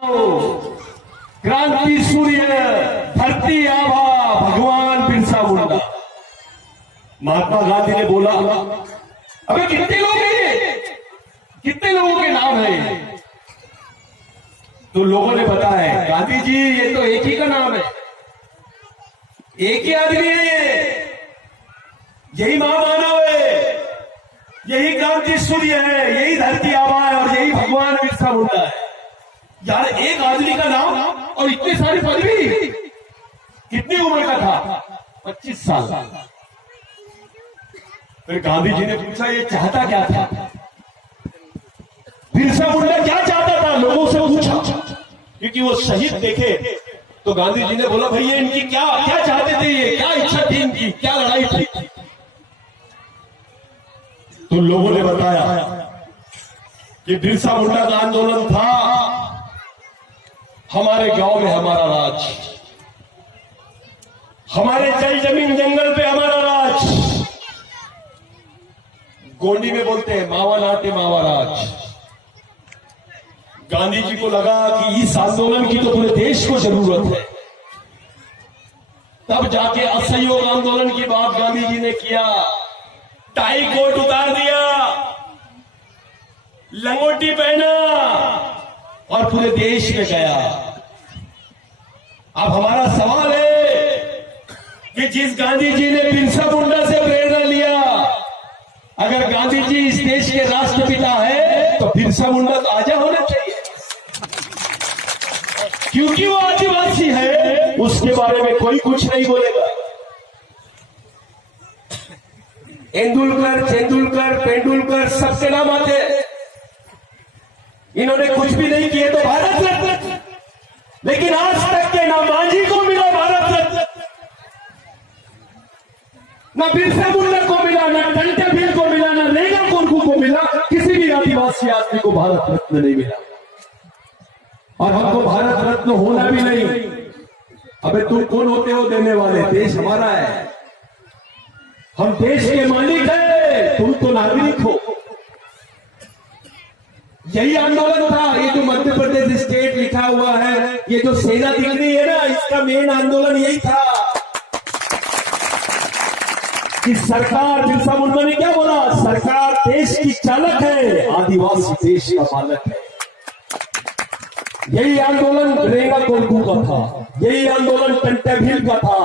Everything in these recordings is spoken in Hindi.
क्रांति सूर्य धरती आभा भगवान बिरसा मुंडा। महात्मा गांधी ने बोला, अबे कितने लोग हैं, कितने लोगों के नाम है? तो लोगों ने बताया, गांधी जी ये तो एक ही का नाम है, एक ही आदमी है ये, यही महामानव है, यही क्रांति सूर्य है, यही धरती आभा है और यही भगवान बिरसा मुंडा है। यार एक आदमी का नाम और इतने सारी पदवी। कितनी उम्र का था? 25 साल। फिर गांधी जी ने पूछा ये चाहता क्या था? बिरसा मुंडा क्या चाहता था? लोगों से पूछा, क्योंकि वो शहीद देखे। तो गांधी जी ने बोला, भाई ये इनकी क्या क्या चाहते थे, ये क्या इच्छा थी इनकी, क्या लड़ाई थी? तो लोगों ने बताया कि बिरसा मुंडा का आंदोलन था हमारे गांव में हमारा राज, हमारे जल जमीन जंगल पे हमारा राज। गोंडी में बोलते हैं मावा नाते मावा राज। गांधी जी को लगा कि इस आंदोलन की तो पूरे देश को जरूरत है। तब जाके असहयोग आंदोलन की बात गांधी जी ने किया, टाई कोट उतार दिया, लंगोटी पहना और पूरे देश में गया। अब हमारा सवाल है कि जिस गांधी जी ने बिरसा मुंडा से प्रेरणा लिया, अगर गांधी जी इस देश के राष्ट्रपिता है तो बिरसा मुंडा तो आजा होना चाहिए, क्योंकि वो आदिवासी है। उसके बारे में कोई कुछ नहीं बोलेगा। तेंदुलकर, पेंडुलकर सबके नाम आते, इन्होंने कुछ भी नहीं किए तो भारत रत्न, लेकिन आज तक के ना मांझी को मिला भारत रत्न, ना बिरसा मुंडा को मिला, ना टंटेभिल को मिला, ना रेगा कोरकू को मिला। किसी भी आदिवासी आदमी को भारत रत्न नहीं मिला और हमको भारत रत्न होना भी नहीं। अबे तुम कौन होते हो देने वाले? देश हमारा है, हम देश के मालिक हैं, तुम तो नागरिक हो। यही आंदोलन था। ये जो मध्य प्रदेश स्टेट लिखा हुआ है, ये जो सेना दिख रही है ना, इसका मेन आंदोलन यही था कि सरकार, बिरसा मुंडा ने क्या बोला, सरकार देश की चालक है, आदिवासी देश का मालक है। यही आंदोलन रेगा कोरकू का था, यही आंदोलन टंटेभिल का था,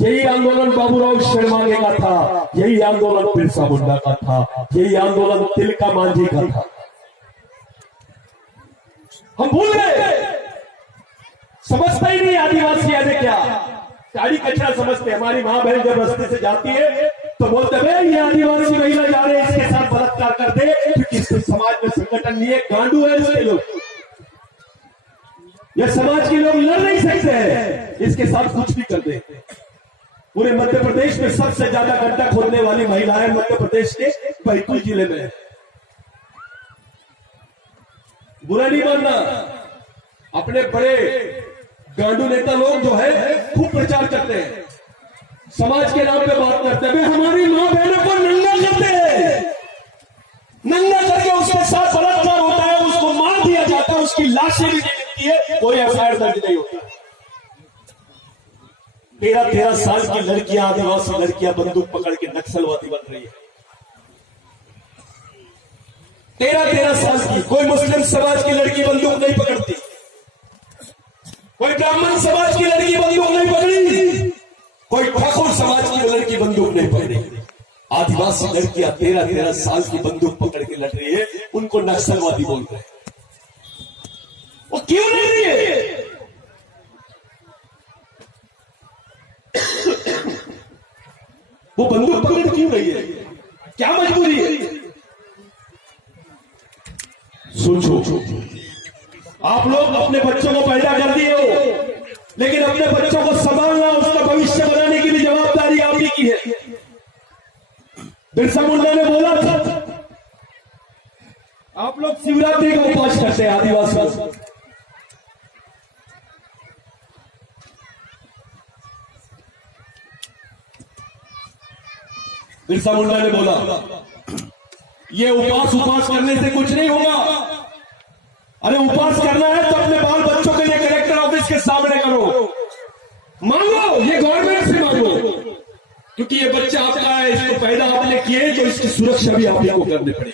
यही आंदोलन बाबूराव शर्माने का था, यही आंदोलन बिरसा मुंडा का था, यही आंदोलन तिलका मांझी का था। हम भूल गए, समझता ही नहीं आदिवासी है क्या, गाड़ी कचरा समझते। हमारी माँ बहन जब रास्ते से जाती है तो बोलते हैं ये आदिवासी महिला जा रहे हैं, इसके साथ बलात्कार कर दे, क्योंकि इसके समाज में संगठन नहीं है, गांडू है इसके लोग, ये समाज के लोग लड़ नहीं सकते हैं, इसके साथ कुछ भी कर दे। पूरे मध्य प्रदेश में सबसे ज्यादा गड्ढा खोदने वाली महिलाएं मध्य प्रदेश के बैतूल जिले में है। बुरा नहीं मानना, अपने बड़े गांडू नेता लोग जो है खूब प्रचार करते हैं, समाज के नाम पे बात करते हैं, हमारी मां बहनों को नंगा करते हैं, नंगा करके उसके साथ बलात्कार होता है, उसको मार दिया जाता है, उसकी लाशें भी नहीं मिलती है, कोई एफआईआर दर्ज नहीं होता। 13-13 साल की लड़कियां, आदिवासी लड़कियां बंदूक पकड़ के नक्सलवादी बन रही है। 13-13 साल की। कोई मुस्लिम समाज की लड़की बंदूक नहीं पकड़ती, कोई ब्राह्मण समाज की लड़की बंदूक नहीं पकड़ी, कोई ठाकुर समाज की लड़की बंदूक नहीं पकड़ी। आदिवासी लड़कियां 13-13 साल की बंदूक पकड़ के लड़ रही है, उनको नक्सलवादी बोल रहे हैं। वो क्यों लड़ रही है? वो बंदूक पकड़ क्यों रही है? क्या मजबूरी है? सोचो, आप लोग अपने बच्चों को पैदा कर दिए हो, लेकिन अपने बच्चों को संभालना, उसका भविष्य बनाने की भी जवाबदारी आप ही की है। बिरसा मुंडा ने बोला था, आप लोग शिवरात्रि का उपवास करते हैं आदिवासी, बिरसा मुंडा ने बोला ये उपवास करने से कुछ नहीं होगा। अरे उपवास करना है तो अपने बाल बच्चे इसके सामने करो, मांगो, ये गवर्नमेंट से मांगो, क्योंकि ये बच्चा आपका है, इसको पैदा आपने किए तो इसकी सुरक्षा भी आप को करनी पड़ेगी।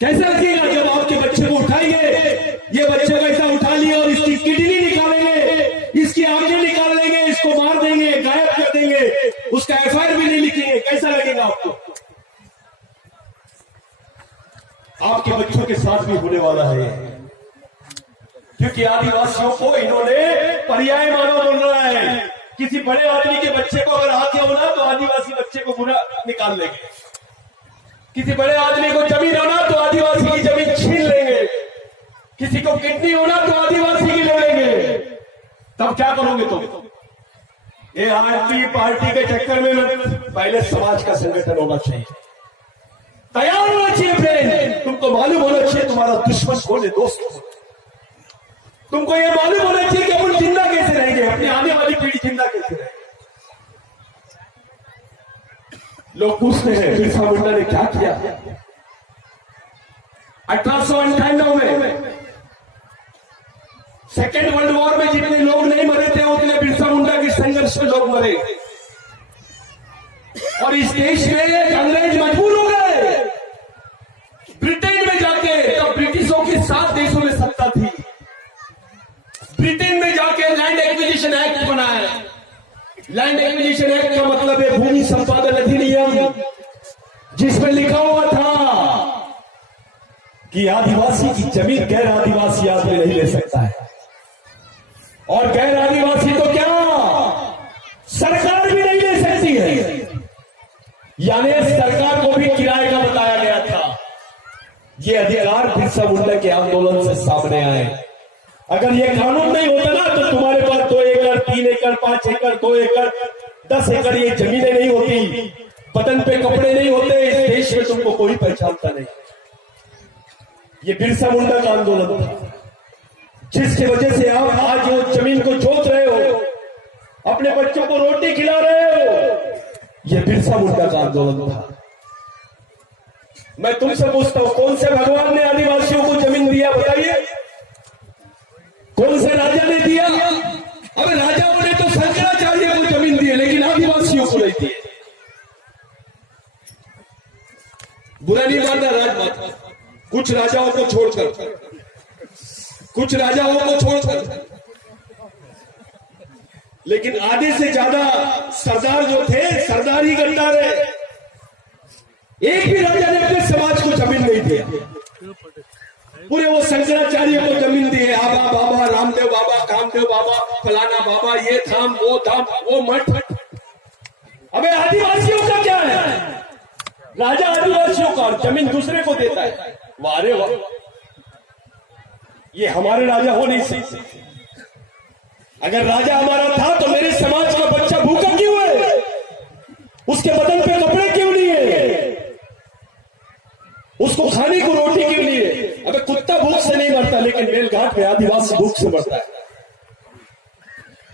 कैसा लगेगा जब आपके बच्चे को उठाएंगे, ये बच्चे को ऐसा उठा लिया और इसकी किडनी निकालेंगे, इसकी आंखें निकाल लेंगे, इसको मार देंगे, गायब कर देंगे, उसका एफआईआर भी नहीं लिखेंगे, कैसा लगेगा आपको? आपके बच्चों के साथ भी होने वाला है, क्योंकि आदिवासियों को इन्होंने पर्याय मानव बोल रहा है। किसी बड़े आदमी के बच्चे को अगर हाथ होना तो आदिवासी बच्चे को बुरा निकाल लेंगे, किसी बड़े आदमी को जमीन होना तो आदिवासी की जमीन छीन लेंगे, किसी को किडनी होना तो आदिवासी की ले लेंगे। तब क्या करोगे तुम? ये आरपी पार्टी के चक्कर में पहले समाज का संगठन होना चाहिए, तैयार होना चाहिए। फ्रेंड, तुमको मालूम होना चाहिए तुम्हारा दुश्मन कौन है, दोस्त कौन है। तुमको ये मालूम होना चाहिए कि अपन जिंदा कैसे रहेंगे, अपनी आने वाली पीढ़ी जिंदा कैसे रहेगी। लोग पूछते हैं बिरसा मुंडा ने क्या किया 1898 में, सेकेंड वर्ल्ड वॉर में जितने लोग नहीं मरे थे उतने बिरसा मुंडा के संघर्ष में लोग मरे, और इस देश में अंग्रेज मजबूर हो गए ब्रिटेन में जाके। तब ब्रिटिशों के 7 देशों में सत्ता थी, ब्रिटेन में जाके लैंड एक्विजिशन एक्ट बनाया। लैंड एक्विजिशन एक्ट का मतलब है भूमि संपादन अधिनियम, जिसमें लिखा हुआ था कि आदिवासी की जमीन गैर आदिवासी आदमी नहीं ले सकता है, और गैर आदिवासी तो क्या सरकार भी नहीं ले सकती है, यानी सरकार को भी किराए का बताया गया था। ये अधिकार बिरसा मुंडा के आंदोलन से सामने आए। अगर ये कानून नहीं होता ना तो तुम्हारे पास 2 एकड़ 3 एकड़ 5 एकड़ 2 एकड़ 10 एकड़ ये जमीनें नहीं होती, बदन पे कपड़े नहीं होते, इस देश में तुमको कोई पहचानता नहीं। ये बिरसा मुंडा का आंदोलन था, जिसकी वजह से आप आज वो जमीन को जोत रहे हो, अपने बच्चों को रोटी खिला रहे हो। ये बिरसा मुंडा का आंदोलन था। मैं तुमसे पूछता हूं, कौन से भगवान ने आदिवासियों को जमीन दिया बताइए? कौन से राजा ने दिया? अबे राजाओं ने तो शंकराचार्य को जमीन दी, लेकिन आदिवासियों को नहीं दी। बुरा नहीं मानना राजमाता, कुछ राजाओं को छोड़कर, कुछ राजाओं को छोड़कर, लेकिन आधे से ज्यादा सरदार जो थे सरदार ही गद्दार है। एक भी राजा ने अपने समाज को जमीन नहीं दिया, पूरे वो शंकराचार्य को जमीन दी है। आबा बाबा, रामदेव बाबा, कामदेव बाबा, फलाना बाबा, ये धाम वो मठ। अबे आदिवासियों का क्या है? राजा आदिवासियों का, जमीन दूसरे को देता है। वारे वाह, ये हमारे राजा हो नहीं सकते। अगर राजा हमारा था तो मेरे समाज का बच्चा भूखा क्यों है? उसके बदन पे कपड़े क्यों नहीं है? उसको खाने को रोटी क्यों नहीं है? अबे कुत्ता भूख से नहीं मरता, लेकिन मेलघाट में आदिवासी भूख से मरता है।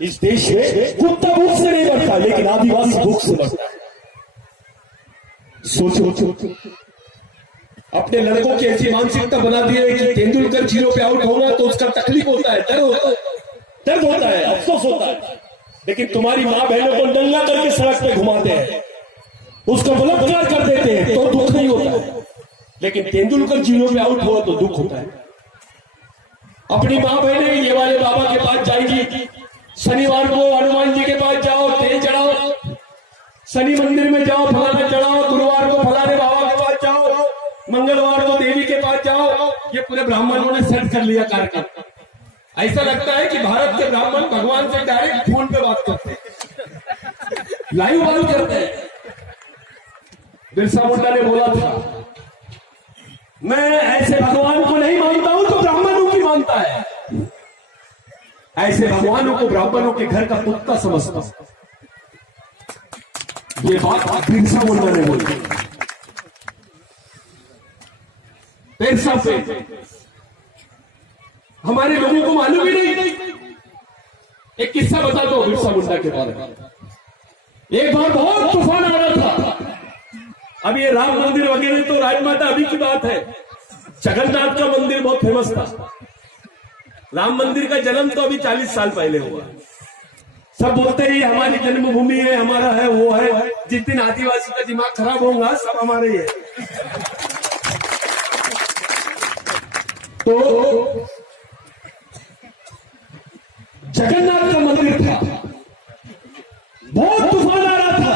इस देश में कुत्ता भूख से नहीं मरता, लेकिन आदिवासी भूख से मरता है। सोचो, अपने लड़कों की ऐसी मानसिकता बना दी है कि तेंदुलकर 0 पे आउट होगा तो उसका तकलीफ होता है, दर्द होता है, अफसोस होता है। लेकिन तुम्हारी माँ बहनों को दंगा करके सड़क पे घुमाते हैं, उसका बलात्कार कर देते हैं तो दुख नहीं होता है, लेकिन तेंदुलकर 0 पे आउट हुआ तो दुख होता है। अपनी माँ बहनें ये वाले बाबा के पास जाएगी, शनिवार को हनुमान जी के पास जाओ, तेल चढ़ाओ, शनि मंदिर में जाओ, फलाना चढ़ाओ, गुरुवार को फलाने बाबा के पास जाओ, मंगलवार को देवी के पास जाओ। ये पूरे ब्राह्मणों ने सेट कर लिया कार्यक्रम। ऐसा लगता है कि भारत के ब्राह्मण भगवान से डायरेक्ट फोन पे बात करते हैं, लाइव बात करते हैं। बिरसा मुंडा ने बोला था, मैं ऐसे भगवान को नहीं मानता हूं तो ब्राह्मणों की मानता है। ऐसे भगवानों को ब्राह्मणों के घर का कुत्ता समझता हूं। ये बात बिरसा मुंडा ने बोली। बिरसा पे हमारे लोगों को मालूम ही नहीं। एक किस्सा बता दो बिरसा मुंडा के बारे में। एक बार बहुत तूफान आ रहा था। अब ये राम मंदिर वगैरह तो राजमाता अभी की बात है, जगन्नाथ का मंदिर बहुत फेमस था। राम मंदिर का जन्म तो अभी 40 साल पहले हुआ। सब बोलते हैं हमारी जन्मभूमि है, हमारा है, वो है। जिस दिन आदिवासी का दिमाग खराब होगा सब हमारे ही है। तो जगन्नाथ का मंदिर था, बहुत तूफान आ रहा था,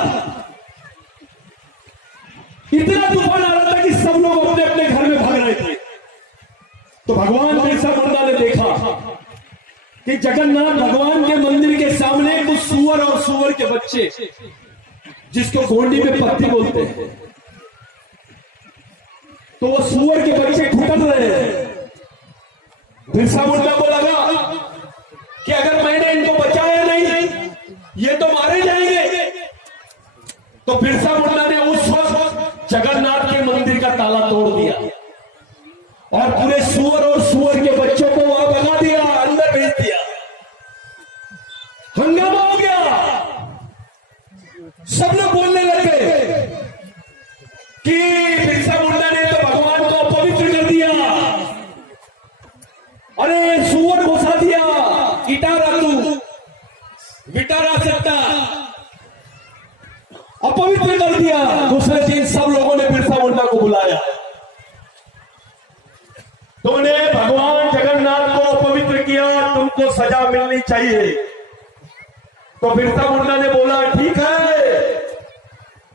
इतना तूफान आ रहा था कि सब लोग अपने अपने घर में भाग रहे थे। तो भगवान बिरसा मुंडा ने देखा कि जगन्नाथ भगवान के मंदिर के सामने कुछ सुअर और सुअर के बच्चे, जिसको गोंडी में पत्ती बोलते हैं, तो वो सुअर के बच्चे खुटक रहे हैं। बिरसा मुंडा को लगा कि अगर मैंने इनको बचाया नहीं ये तो मारे जाएंगे। तो बिरसा मुंडा ने उस वक्त जगन्नाथ के मंदिर का ताला तोड़ दिया और पूरे सुअर और सुअर के बच्चों को वहां भगा दिया, अंदर भेज दिया। हंगामा हो गया, सब लोग बोलने लगे कि बिरसा मुंडा ने तो भगवान को अपवित्र कर दिया, अरे सुअर घुसा दिया, इटारा तू बिटारा सकता, अपवित्र कर दिया। दूसरे दिन सब लोगों ने बिरसा मुंडा को बुलाया, तुमने भगवान जगन्नाथ को अपवित्र किया, तुमको सजा मिलनी चाहिए। तो बिरसा मुंडा ने बोला ठीक है,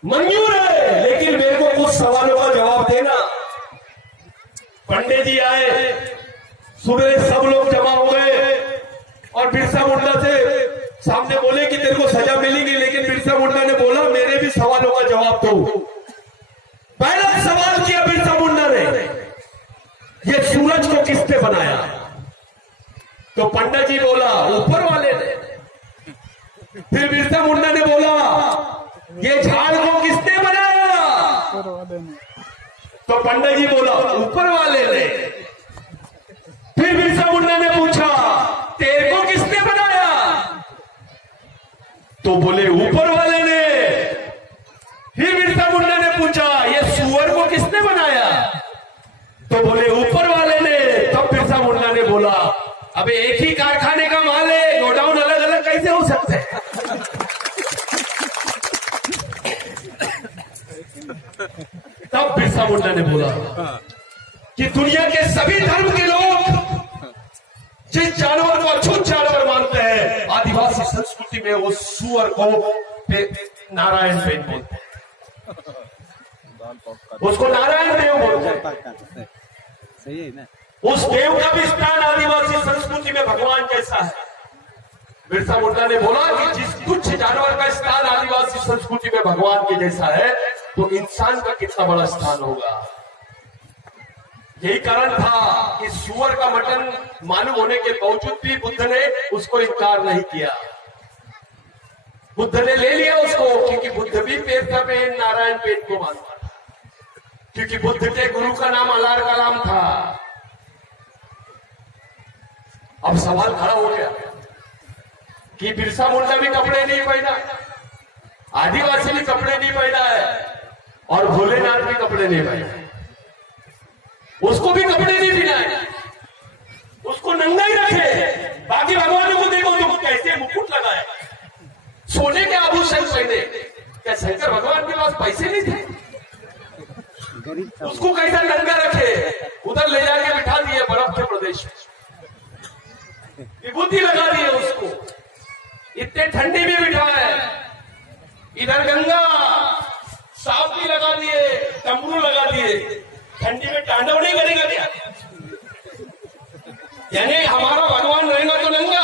मंजूर है, लेकिन मेरे को कुछ सवालों का जवाब देना। पंडित जी आए, सुबह सब लोग जमा हो गए और बिरसा मुंडा से सामने बोले कि तेरे को सजा मिलेगी, लेकिन बिरसा मुंडा ने बोला मेरे भी सवालों का जवाब दो। पहला सवाल किया बिरसा मुंडा ने, ये सूरज को किसने बनाया? तो पंडित जी बोला ऊपर वाले ने। फिर बिरसा मुंडा ने बोला ये झाड़ को किसने बनाया? तो पंडित जी बोला ऊपर वाले ने। फिर बिरसा मुंडा ने पूछा तेरे को किसने बनाया? तो बोले ऊपर वाले ने। फिर बिरसा मुंडा ने पूछा ये सुअर को किसने बनाया? तो बोले ऊपर वाले ने। तब बिरसा मुंडा ने बोला अबे एक ही कारखाने का माल है, गोडाउन अलग अलग कैसे हो सकते हैं? तब बिरसा मुंडा ने बोला कि दुनिया के सभी धर्म के लोग जिस जानवर को अछूत जानवर मानते हैं, आदिवासी संस्कृति में वो सुअर को नारायण पेन बोलते हैं, उसको नारायण देव बोलते हैं। सही है ना? उस देव का भी स्थान आदिवासी संस्कृति में भगवान जैसा है। बिरसा मुंडा ने बोला कि जिस तुच्छ जानवर का स्थान आदिवासी संस्कृति में भगवान के जैसा है, तो इंसान का कितना बड़ा स्थान होगा। यही कारण था कि सुअर का मटन मालूम होने के बावजूद भी बुद्ध ने उसको इनकार नहीं किया। बुद्ध ने ले लिया उसको, क्योंकि बुद्ध भी पेरता पेन नारायण पेन को मानता था, क्योंकि बुद्ध के गुरु का नाम अलार कलाम था। अब सवाल खड़ा हो गया कि बिरसा मुंडा भी कपड़े नहीं पहना, आदिवासी भी कपड़े नहीं पहना है, और भोलेनाथ भी कपड़े नहीं पहना, उसको भी कपड़े नहीं पहनाए, उसको नंगा ही रखे। बाकी भगवानों को देखो तुम कैसे मुकुट लगाए, सोने के आभूषण पहने। क्या शंकर भगवान के पास पैसे नहीं थे? उसको कैसा नंगा रखे, उधर ले जाके बिठा दिए बर्फ के प्रदेश में, विभूति लगा दिए उसको, इतने ठंडी में बिठाए, इधर गंगा साफ भी लगा दिए, डमरू लगा दिए, ठंडी में तांडव नहीं करेगा क्या? यानी हमारा भगवान रहेगा तो नंगा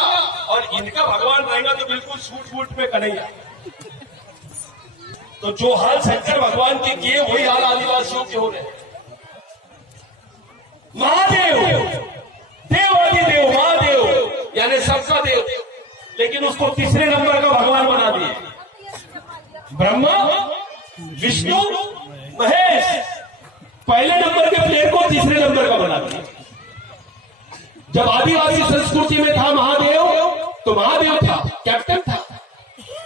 और इनका भगवान रहेगा तो बिल्कुल सूट वूट में कन्हैया। तो जो हाल शंकर भगवान के किए वही हाल आदिवासियों के हो रहे। महादेव, देवादिदेव महादेव, यानी सबका देव, लेकिन उसको तीसरे नंबर का भगवान बना दिए। ब्रह्मा, विष्णु, महेश, पहले नंबर के प्लेयर को तीसरे नंबर का बना दिया। जब आदिवासी संस्कृति में था महादेव, तो महादेव था, कैप्टन था,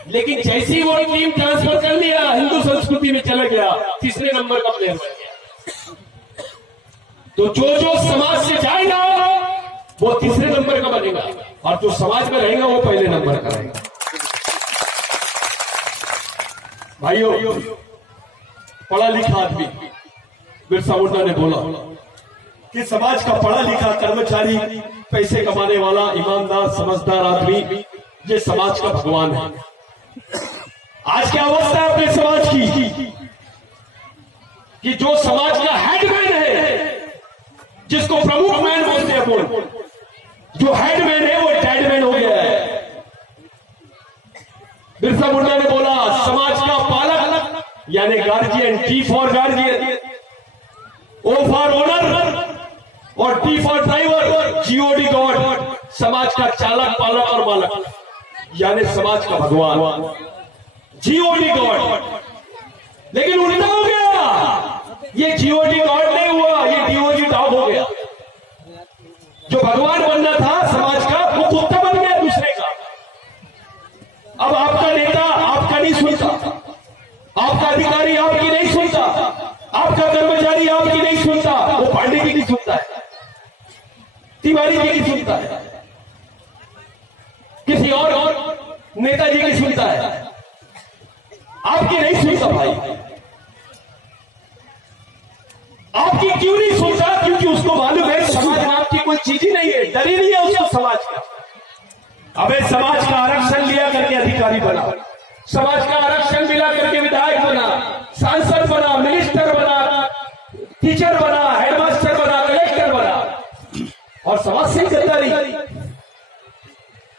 लेकिन जैसी वो टीम ट्रांसफर कर लिया, हिंदू संस्कृति में चला गया, तीसरे नंबर का प्लेयर बन गया। तो जो जो समाज से जाएगा वो तीसरे नंबर का बनेगा और जो समाज में रहेगा वो पहले नंबर का रहेगा। भाइयों, पढ़ा लिखा आदमी बिरसा मुंडा ने बोला कि समाज का पढ़ा लिखा कर्मचारी, पैसे कमाने वाला, ईमानदार, समझदार आदमी ये समाज का भगवान है। आज क्या अवस्था है अपने समाज की कि जो समाज का हेडमैन है, जिसको प्रमुख मैन बोलते हैं बोल, जो हेडमैन है वो डेडमैन हो गया है। बिरसा मुंडा ने बोला समाज का पालक यानी guardian, T for guardian, O for owner और T for driver, G O D god, समाज का चालक, पालक और मालक यानी समाज का भगवान, जीओडी गॉड। लेकिन उल्टा हो गया, ये जीओडी गॉड नहीं हुआ, ये डीओजी डॉग हो गया। जो भगवान बनना था समाज का वो कुत्ता बन गया दूसरे का। अब आपका नेता आपका नहीं सुनता, आपका अधिकारी आपकी नहीं सुनता, आपका कर्मचारी आपकी नहीं सुनता, वो पांडे की नहीं सुनता है, तिवारी की नहीं सुनता है, किसी और नेताजी की सुनता है, आपकी नहीं सुनता। भाई आपकी क्यों नहीं सुनता? क्योंकि उसको मालूम है समाज नाम की कोई चीज ही नहीं है, डर ही नहीं है उसको समाज का। अबे समाज का आरक्षण लिया करके अधिकारी बना, समाज का आरक्षण मिला करके विधायक बना, सांसद बना, मिनिस्टर बना, टीचर बना, हेडमास्टर बना, कलेक्टर बना, और समाज से गद्दारी,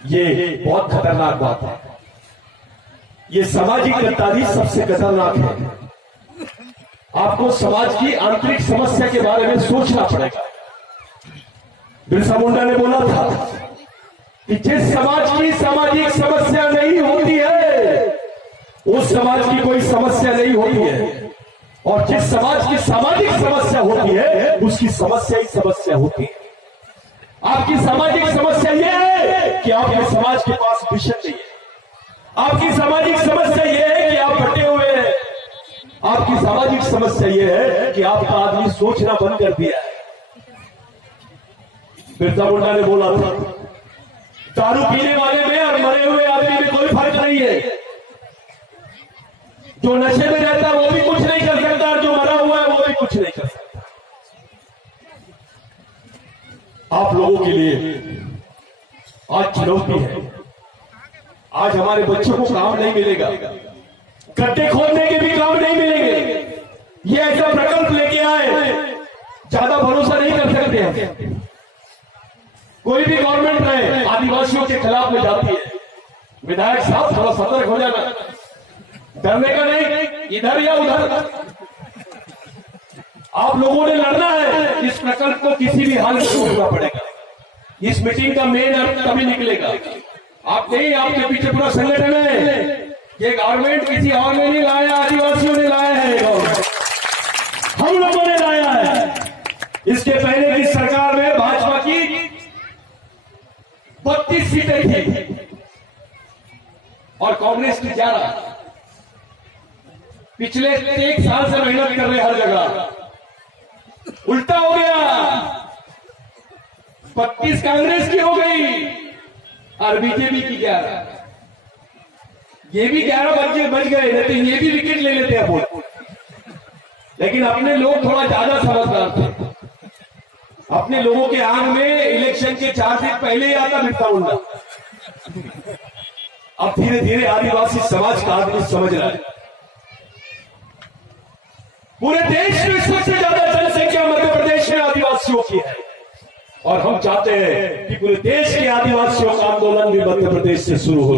ये बहुत खतरनाक बात है। ये सामाजिक गद्दारी सबसे खतरनाक है। आपको समाज की आंतरिक समस्या के बारे में सोचना पड़ेगा। बिरसा मुंडा ने बोला था कि जिस समाज की सामाजिक समस्या नहीं होती है उस समाज की कोई समस्या नहीं होती है, और जिस समाज की सामाजिक समस्या होती है उसकी समस्या ही समस्या होती है। आपकी सामाजिक समस्या यह है कि आपके समाज के पास विजन नहीं है, आपकी सामाजिक समस्या यह है कि आप बटे हुए हैं, आपकी सामाजिक समस्या यह है कि आपका आदमी सोचना बंद कर दिया है। बिरसा मुंडा ने बोला था दारू पीने वाले में और मरे हुए आदमी में कोई फर्क नहीं है। जो नशे में रहता है वो भी कुछ नहीं कर सकता और जो मरा हुआ है वो भी कुछ नहीं कर सकता। आप लोगों के लिए आज चुनौती है। आज हमारे बच्चों को काम नहीं मिलेगा, गड्ढे खोदने के भी काम नहीं मिलेंगे। ये ऐसा प्रकल्प लेके आए, ज्यादा भरोसा नहीं कर सकते हैं। कोई भी गवर्नमेंट रहे आदिवासियों के खिलाफ में जाती है। विधायक साहब थोड़ा सतर्क हो जाना, डरने का नहीं, इधर या उधर आप लोगों ने लड़ना है। इस प्रकल्प को किसी भी हाल में रोकना पड़ेगा। इस मीटिंग का मेन अर्थ तभी निकलेगा। आप नहीं, आपके पीछे पूरा संगठन है। ये गवर्नमेंट किसी और ने नहीं लाया, आदिवासियों ने लाया है, हम लोगों ने लाया है। इसके पहले की सरकार में भाजपा की 32 सीटें थी और कांग्रेस की 11। पिछले 1 साल से मेहनत कर रहे हर जगह, उल्टा हो गया। 32 कांग्रेस की हो गई और बीजेपी की 11। ये भी 11 बच गए, नहीं तो ये भी विकेट ले लेते हैं वोट। लेकिन अपने लोग थोड़ा ज्यादा समझदार थे। अपने लोगों के आंख में इलेक्शन के 4 दिन पहले ही आता बिरसा मुंडा। अब धीरे धीरे आदिवासी समाज का आदमी समझ रहा है। पूरे देश में सबसे ज्यादा जनसंख्या मध्य प्रदेश में आदिवासियों की है, और हम चाहते हैं कि पूरे देश के आदिवासियों का आंदोलन भी मध्य प्रदेश से शुरू हो।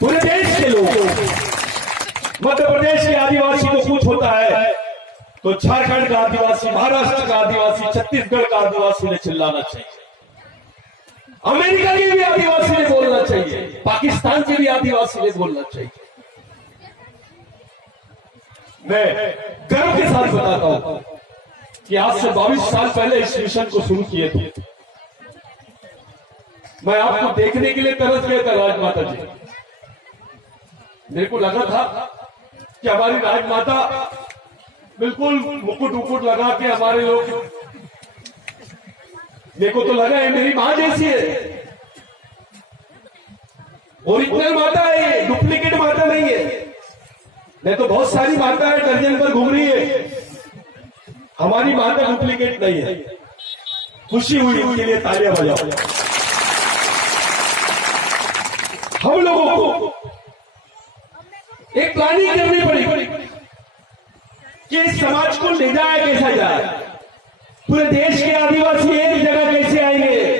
पूरे देश के लोग, मध्य प्रदेश के आदिवासी को कुछ होता है तो झारखंड का आदिवासी, महाराष्ट्र का आदिवासी, छत्तीसगढ़ का आदिवासी ने चिल्लाना चाहिए। अमेरिका के भी आदिवासी ने बोलना चाहिए, पाकिस्तान के भी आदिवासी ने बोलना चाहिए। मैं गर्व के साथ बताता हूं कि आज से 22 साल पहले इस मिशन को शुरू किए थे। मैं आपको देखने के लिए तरस गया था राजमाता जी। मेरे को लगा था कि हमारी राजमाता बिल्कुल मुकुट उकुट लगा के हमारे लोग मेरे को तो लगा है मेरी मां जैसी है। ओरिजिनल माता है ये, डुप्लीकेट माता नहीं है। नहीं तो बहुत सारी माता है दर्जन पर घूम रही है, हमारी माता डुप्लीकेट नहीं है। खुशी हुई उनके लिए तालियां बजाओ। हम लोगों को एक प्लानिंग करनी पड़ी कि इस समाज को ले जाया कैसा जाए। पूरे देश के आदिवासी एक जगह कैसे आएंगे,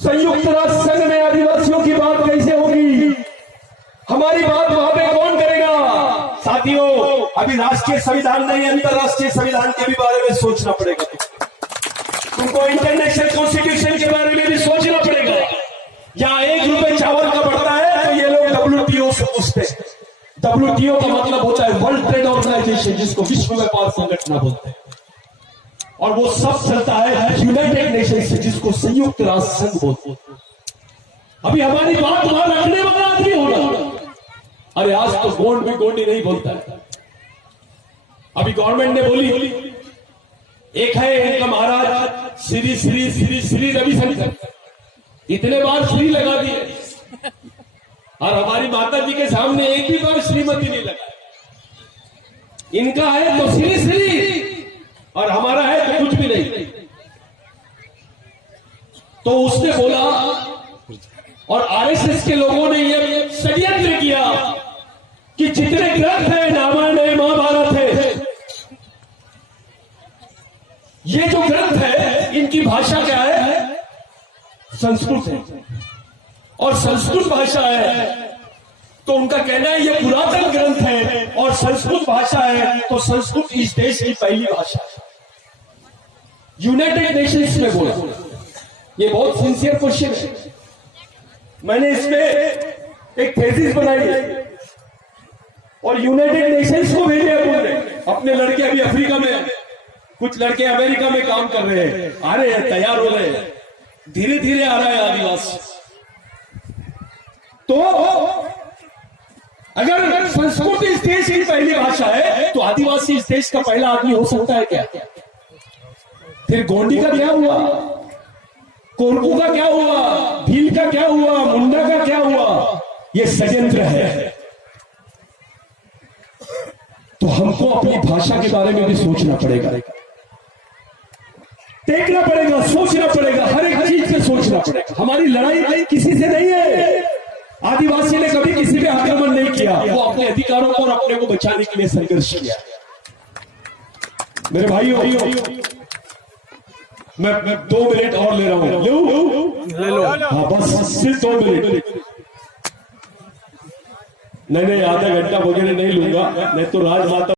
संयुक्त राष्ट्र संघ में आदिवासियों की बात कैसे होगी, हमारी बात वहां पे कौन करेगा। साथियों, अभी राष्ट्रीय संविधान नहीं, अंतरराष्ट्रीय संविधान के भी बारे में सोचना पड़ेगा। तुमको इंटरनेशनल कॉन्स्टिट्यूशन के बारे में भी सोचना पड़ेगा। यहाँ ₹1 चावल का बढ़ता है तो ये लोग WTO से पूछते हैं। WTO का मतलब होता है वर्ल्ड ट्रेड ऑर्गेनाइजेशन, जिसको विश्व व्यापार संगठन बोलते हैं। और वो सब चलता है यूनाइटेड नेशन से, जिसको संयुक्त राष्ट्र संघ बोलते हैं। अभी हमारी बात वहां रखने वाला आदमी होगा। अरे आज तो गोंड भी गोंडी नहीं बोलता है। अभी गवर्नमेंट ने बोली, एक है इनका महाराज श्री श्री श्री श्री रविशंकर, इतने बार श्री लगा दिए और हमारी माता जी के सामने एक भी बार श्रीमती नहीं लगा। इनका है तो श्री श्री और हमारा है तो कुछ भी नहीं। तो उसने बोला और आरएसएस के लोगों ने यह षड्यंत्र किया कि जितने ग्रंथ हैं, रामायण है, महाभारत है, ये जो ग्रंथ है इनकी भाषा क्या है, संस्कृत है। और संस्कृत भाषा है तो उनका कहना है ये पुरातन ग्रंथ है और संस्कृत भाषा है तो संस्कृत इस देश की पहली भाषा है। यूनाइटेड नेशंस में बोला। ये बहुत सिंसियर क्वेश्चन है। मैंने इसमें एक थीसिस बनाई और यूनाइटेड नेशंस को भेजे बोल रहे। अपने लड़के अभी अफ्रीका में, कुछ लड़के अमेरिका में काम कर रहे हैं, आ रहे हैं, तैयार हो रहे हैं, धीरे धीरे आ रहा है आदिवासी। तो अगर संस्कृत इस देश की पहली भाषा है तो आदिवासी इस देश का पहला आदमी हो सकता है क्या? फिर गोंडी का क्या हुआ, कोरकू का क्या हुआ, भील का क्या हुआ, मुंडा का क्या हुआ? ये षड्यंत्र है। तो हमको अपनी भाषा के बारे में भी सोचना पड़ेगा, देखना पड़ेगा, सोचना पड़ेगा, हर एक चीज पे सोचना पड़ेगा। हमारी लड़ाई किसी से नहीं है। आदिवासी ने कभी किसी पे आक्रमण नहीं किया, वो अपने अधिकारों को और अपने को बचाने के लिए संघर्ष किया। मेरे भाइयों, मैं 2 मिनट और ले रहा हूं। ले लो। हाँ, बस सिर्फ 2 मिनट। नहीं, आधा घंटा वगैरह नहीं लूंगा, नहीं तो राजमाता